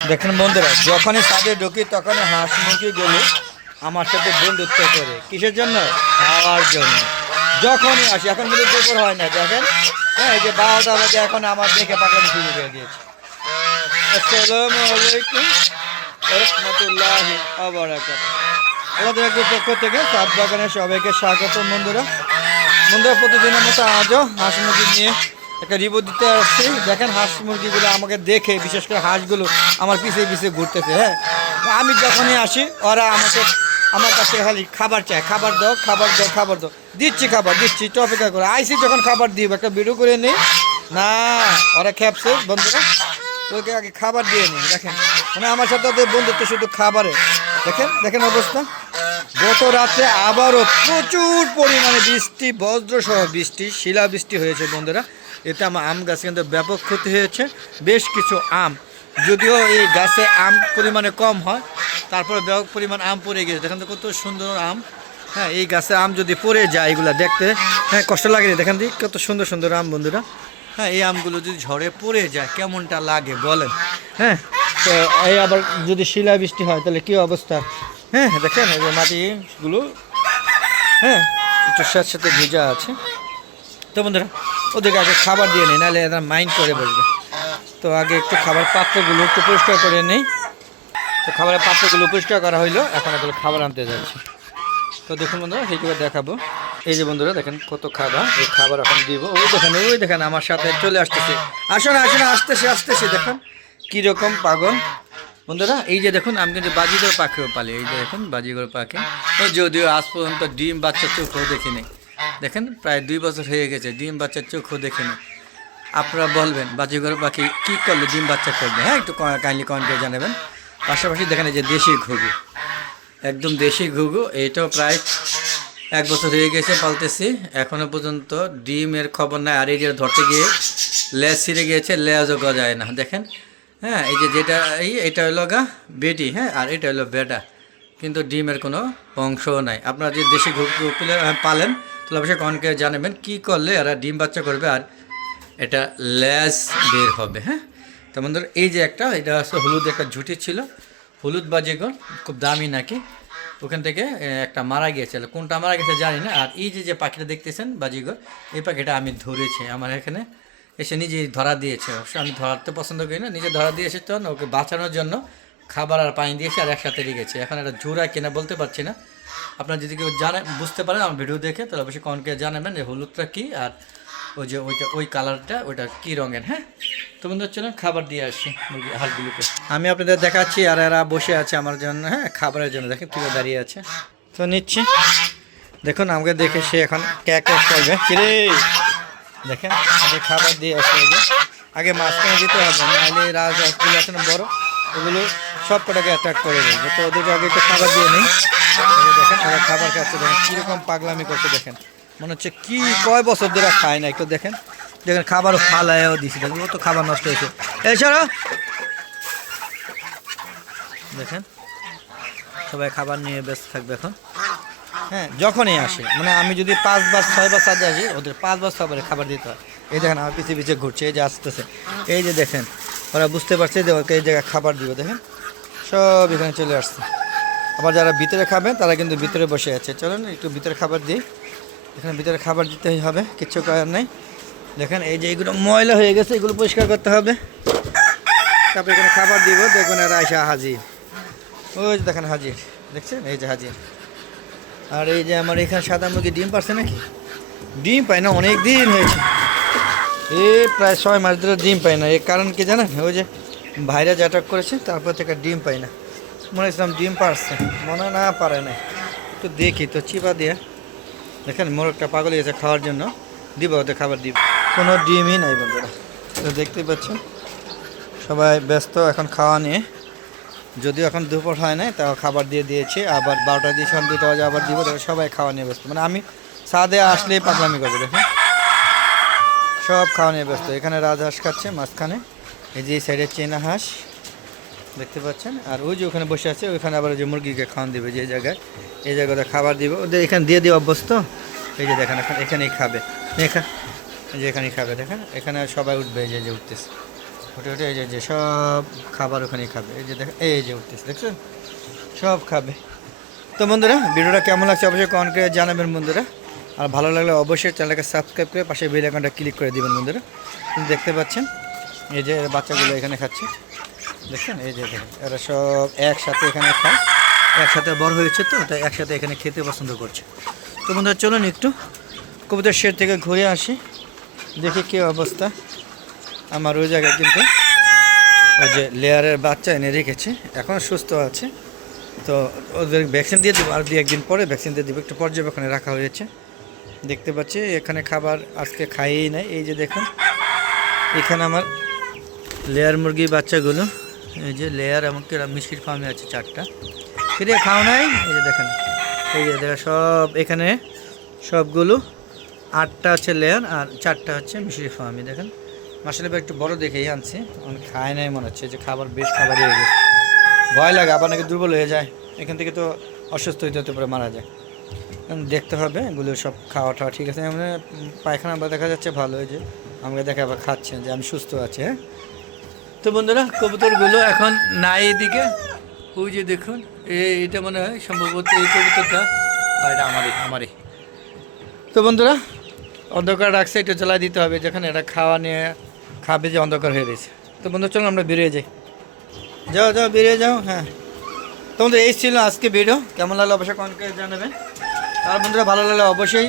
দেখেন বন্ধুরা, যখনই ছাদে ঢুকি তখনই হাঁস মুরগিগুলো আমার সাথে বন্ধুত্ব করে। কিসের জন্য? খাওয়ার জন্য। যখনই আসি, এখন কিন্তু দুপুর হয় না, দেখেন। হ্যাঁ, এই যে 12টা বাজে, এখন আমার দেখে পাকানো শুরু করে দিয়েছে। আসসালামু আলাইকুম রহমতুল্লাহি ওয়া বারাকাতুহু। আমাদের এক পক্ষ থেকে ছাদ বাগানে সবাইকে স্বাগত। বন্ধুরা প্রতিদিনের মতো আজও হাঁস মুরগি নিয়ে একটা রিভিউ দিতে আসছি। দেখেন হাঁস মুরগিগুলো আমাকে দেখে, বিশেষ করে হাঁসগুলো আমার পিছিয়ে পিছিয়ে ঘুরতেছে। হ্যাঁ, আমি যখনই আসি ওরা আমার কাছে খালি খাবার চায়, খাবার দাও, খাবার দাও, খাবার দাও। দিচ্ছি, খাবার দিচ্ছি, একটু অপেক্ষা করে আইসি, যখন খাবার দিব একটা ভিডিও করে নিই না। ওরা খেপছে বন্ধুরা, তোকে আগে খাবার দিয়ে নিই। দেখেন, মানে আমার সাথে ওদের বন্ধুত্ব শুধু খাবারে। দেখেন অবস্থা। গত রাত্রে আবারও প্রচুর পরিমাণে বৃষ্টি, বজ্রসহ বৃষ্টি, শিলাবৃষ্টি হয়েছে বন্ধুরা। এতে আমার আম গাছে কিন্তু ব্যাপক ক্ষতি হয়েছে। বেশ কিছু আম, যদিও এই গাছে আম পরিমাণে কম হয়, তারপরে ব্যাপক পরিমাণ আম পড়ে গেছে। দেখেন তো কত সুন্দর আম। হ্যাঁ, এই গাছে আম যদি পড়ে যায়, এগুলা দেখতে হ্যাঁ কষ্ট লাগেনি। দেখেন দিক কত সুন্দর সুন্দর আম বন্ধুরা। হ্যাঁ, এই আমগুলো যদি ঝড়ে পড়ে যায় কেমনটা লাগে বলেন। হ্যাঁ, তো এই আবার যদি শিলাবৃষ্টি হয় তাহলে কী অবস্থা। হ্যাঁ, দেখেন এই যে মাটিগুলো, হ্যাঁ একটু সাথে ভেজা আছে। তো বন্ধুরা, ওদেরকে আগে খাবার দিয়ে নেই, নাহলে এরা মাইন্ড করে বসবে। তো আগে একটু খাবার পাত্রগুলো একটু পরিষ্কার করে নেই। তো খাবারের পাত্রগুলো পরিষ্কার করা হইলো, এখন এগুলো খাবার আনতে যাচ্ছি। তো দেখুন বন্ধুরা, সেইগুলো দেখাবো। এই যে বন্ধুরা দেখেন কত খাবার, এই খাবার এখন দিব। ওই দেখেন আমার সাথে চলে আসতেছে। আসো না আসতেছে দেখুন কীরকম পাগল বন্ধুরা। এই যে দেখুন, আমি কিন্তু বাজিগর পাখিও পালি। এই যে দেখুন বাজিগর পাখি, যদিও আজ পর্যন্ত ডিম বাচ্চার চোখও দেখিনি। দেখেন প্রায় 2 বছর হয়ে গেছে, ডিম বাচ্চার চোখও দেখিনি। আপনারা বলবেন বাজিগর পাখি কী করলে ডিম বাচ্চা করবে? হ্যাঁ, একটু কাইন্ডলি কমেন্ট করে জানাবেন। পাশাপাশি দেখেন এই যে দেশি ঘুঘু, একদম দেশি ঘুঘু, এইটাও প্রায় 1 বছর হয়ে গেছে পালতেছি, এখনও পর্যন্ত ডিমের খবর নাই। আর এই যে ধরতে গিয়ে লেজ ছিঁড়ে গিয়েছে, লেজও গজায় না। দেখেন, হ্যাঁ এই যে যেটা এটা হলো গা বেটি, হ্যাঁ আর এটা হলো বেটা, কিন্তু ডিমের কোনো অংশও নাই। আপনারা যদি দেশি ঘুঘু পালেন তাহলে অবশ্যই কমেন্ট করে জানাবেন কী করলে এরা ডিম বাচ্চা করবে আর এটা লেজ বের হবে। হ্যাঁ, তো বন্ধুরা এই যে এটা হচ্ছে হলুদ একটা ঝুঁটি ছিল, হলুদ বাজিগর, খুব দামি নাকি। ওখান থেকে একটা মারা গিয়েছিল, কোনটা মারা গেছে জানি না। আর এই যে পাখিটা দেখতেছেন বাজিগর, এই পাখিটা আমি ধরেছি, আমার এখানে এসে নিজেই ধরা দিয়েছে। অবশ্য আমি ধরাতে পছন্দ করি না, নিজে ধরা দিয়েছে, তো ওকে বাঁচানোর জন্য খাবার আর পানি দিয়েছে আর একসাথে রেখেছে। এখন এটা জোড়া কিনা বলতে পারছি না। আপনারা যদি কেউ জানেন, বুঝতে পারেন আমার ভিডিও দেখে, তাহলে অবশ্যই কমেন্টে জানাবেন যে হলুদটা কী আর ওই কালারটা ওইটা কী রঙের। হ্যাঁ, তো বন্ধুরা চলুন খাবার দিয়ে আসি মুরগি হাঁসগুলোকে। আমি আপনাদের দেখাচ্ছি, আর এরা বসে আছে আমার জন্য, হ্যাঁ খাবারের জন্য। দেখেন কীভাবে দাঁড়িয়ে আছে, তো নিচ্ছি। দেখুন আমাকে দেখে সে এখন ক্যাক করবে, কিরে দেখেন আগে খাবার দিয়ে আসে। আগে মাঝখানে দিতে হবে, নাহলে রাজহাঁসগুলো আছে না বড়, ওগুলো সব কটাকে অ্যাট্রাক্ট করে দেবে। তো ওদেরকে আগে একটু খাবার দিয়ে নিই। দেখেন ওরা খাবার খাচ্ছে, দেখেন কীরকম পাগলামি করছে। দেখেন মনে হচ্ছে কি কয় বছর ধরে খায় না। একটু দেখেন খাবারও ফালায়ও দিছি, দেখুন ও তো খাবার নষ্ট হয়েছে। এছাড়াও দেখেন সবাই খাবার নিয়ে ব্যস্ত থাকবে এখন। হ্যাঁ, যখনই আসে, মানে আমি যদি 5 বার 6 বার সাজে আসি, ওদের 5 বার 6 বারে খাবার দিতে হয়। এই দেখেন আমার পিছিয়ে পিছিয়ে ঘুরছে, এই যে আসতেছে। এই যে দেখেন ওরা বুঝতে পারছে যে ওকে এই জায়গায় খাবার দিব। দেখেন সব এখানে চলে আসছে। আবার যারা ভিতরে খাবেন তারা কিন্তু ভিতরে বসে আছে। চলুন একটু ভিতরে খাবার দিই। এখানে ভিতরে খাবার দিতেই হবে, কিচ্ছু করার নেই। দেখেন এই যে এগুলো ময়লা হয়ে গেছে, এগুলো পরিষ্কার করতে হবে। তারপরে এখানে খাবার দিব। দেখুন এরা আসা হাজির, ওই যে দেখেন হাজির, দেখছেন এই যে হাজির। আর এই যে আমার এখানে সাদা মুরগি ডিম পারছে নাকি? ডিম পায় না, অনেক দিন হয়েছে, প্রায় 6 মাস ধরে ডিম পায় না। এর কারণ কি জানেন? ওই যে ভাইরাস অ্যাটাক করেছে, তারপর থেকে ডিম পায় না। মনে হচ্ছিলাম ডিম পারছে, মনে না পারে না। একটু দেখি তো চিপা দিয়ে। দেখেন মোরগটা পাগল হয়েছে খাওয়ার জন্য, দিব ওদের খাবার দিব। কোনো ডিমই নাই বন্ধুরা। তো দেখতে পাচ্ছেন সবাই ব্যস্ত এখন খাওয়া নিয়ে। যদিও এখন দুপুর হয় নাই, তাও খাবার দিয়ে দিয়েছি। আবার 12টা দিয়ে 2টা বাজে আবার দিব। দেখো সবাই খাওয়া নিয়ে ব্যস্ত, মানে আমি ছাদে আসলেই পাগলামি করবো। দেখুন সব খাওয়া নিয়ে ব্যস্ত। এখানে রাজহাঁস খাচ্ছে মাঝখানে, এই যে এই সাইডে চীনা হাঁস দেখতে পাচ্ছেন। আর ওই যে ওখানে বসে আছে, ওইখানে আবার ওই যে মুরগিকে খাওয়ান দিবে, যে জায়গায় এই জায়গাতে খাবার দিব ওদের। এখানে দিয়ে দিয়ে অভ্যস্ত। এই যে দেখেন এখন এখানেই খাবে, এই যে এখানেই খাবে। দেখেন এখানে সবাই উঠবে, এই যে উঠতেছে। উঠে উঠে এই যে সব খাবার ওখানেই খাবে, এই যে দেখ এই যে উঠতেছে দেখছেন, সব খাবে। তো বন্ধুরা ভিডিওটা কেমন লাগছে অবশ্যই কমেন্ট করে জানাবেন বন্ধুরা। আর ভালো লাগলে অবশ্যই চ্যানেলটাকে সাবস্ক্রাইব করে পাশে বেল আইকনটা ক্লিক করে দিবেন বন্ধুরা। দেখতে পাচ্ছেন এই যে বাচ্চাগুলো এখানে খাচ্ছে দেখছেন, এই যে দেখেন এরা সব একসাথে এখানে খায়, একসাথে বড় হয়েছে তো তাই একসাথে এখানে খেতে পছন্দ করছে। তো বন্ধুরা চলুন একটু কবুতর শেড থেকে ঘুরে আসি, দেখি কী অবস্থা। আমার ওই জায়গায় কিন্তু ওই যে লেয়ারের বাচ্চা এনে রেখেছে, এখন সুস্থ আছে। তো ওদের ভ্যাকসিন দিয়ে দেবো, আর 2-1 দিন পরে ভ্যাকসিন দিয়ে দেবো, একটু পর্যবেক্ষণে রাখা হয়েছে। দেখতে পাচ্ছি এখানে খাবার আজকে খাইয়েই নাই। এই যে দেখুন এখানে আমার লেয়ার মুরগির বাচ্চাগুলো, এই যে লেয়ার এমনকি মিষ্টির ফার্মে আছে 4টা। ফিরে খাও নাই, এই যে দেখেন, এই যে দেখা সব এখানে সবগুলো 8টা হচ্ছে লেয়ার আর 4টা হচ্ছে মিষ্টির ফার্মে। দেখেন মাসালে একটু বড় দেখেই আনছি, অনেক খায় নাই মনে হচ্ছে, যে খাবার বেশ খাবারই হয়ে গেছে। ভয় লাগে আবার নাকি দুর্বল হয়ে যায়, এখান থেকে তো অসুস্থ হতে পারে, মারা যায়। দেখতে হবে এগুলো সব খাওয়া টাওয়া ঠিক আছে। মানে পায়খানা বা দেখা যাচ্ছে ভালো, এই যে আমাকে দেখে আবার খাচ্ছেন যে আমি সুস্থ আছি। হ্যাঁ তো বন্ধুরা কবুতরগুলো এখন নাই এদিকে, ওই যে দেখুন এইটা মনে হয় সম্ভবত এই কবুতরটা, আর এটা আমারই। তো বন্ধুরা অন্ধকার রাখছে, এটা জ্বালাই দিতে হবে, যেখানে এটা খাওয়া নিয়ে খাবে, যে অন্ধকার হয়ে রয়েছে। তো বন্ধু চলো আমরা বেরিয়ে যাই, যাও বেরিয়ে যাও। হ্যাঁ তো বন্ধুরা এই ছিল আজকে ভিডিও, কেমন লাগলো অবশ্যই কমেন্ট করে জানাবেন। আর বন্ধুরা ভালো লাগলে অবশ্যই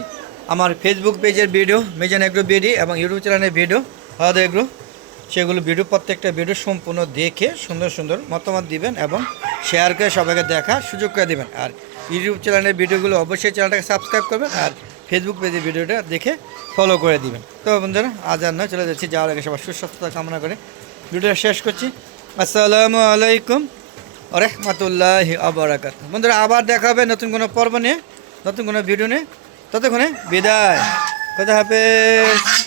আমার ফেসবুক পেজের ভিডিও মিজান এগ্রো বিডি এবং ইউটিউব চ্যানেলের ভিডিও হদ এগ্রো, সেগুলো ভিডিও প্রত্যেকটা ভিডিও সম্পূর্ণ দেখে সুন্দর সুন্দর মতামত দিবেন এবং শেয়ার করে সবাইকে দেখার সুযোগ করে দেবেন। আর ইউটিউব চ্যানেলের ভিডিওগুলো অবশ্যই চ্যানেলটাকে সাবস্ক্রাইব করবেন আর ফেসবুক পেজের ভিডিওটা দেখে ফলো করে দিবেন। তো বন্ধুরা আজ আর নয়, চলে যাচ্ছি, যাওয়ার আগে সবার সুস্বাস্থ্যতা কামনা করে ভিডিওটা শেষ করছি। আসসালামু আলাইকুম ওয়া রাহমাতুল্লাহি ওয়া বারাকাতুহু। বন্ধুরা আবার দেখা হবে নতুন কোনো পর্ব নিয়ে, নতুন কোনো ভিডিও নিয়ে। ততক্ষণে বিদায়, খোদা হাফেজ।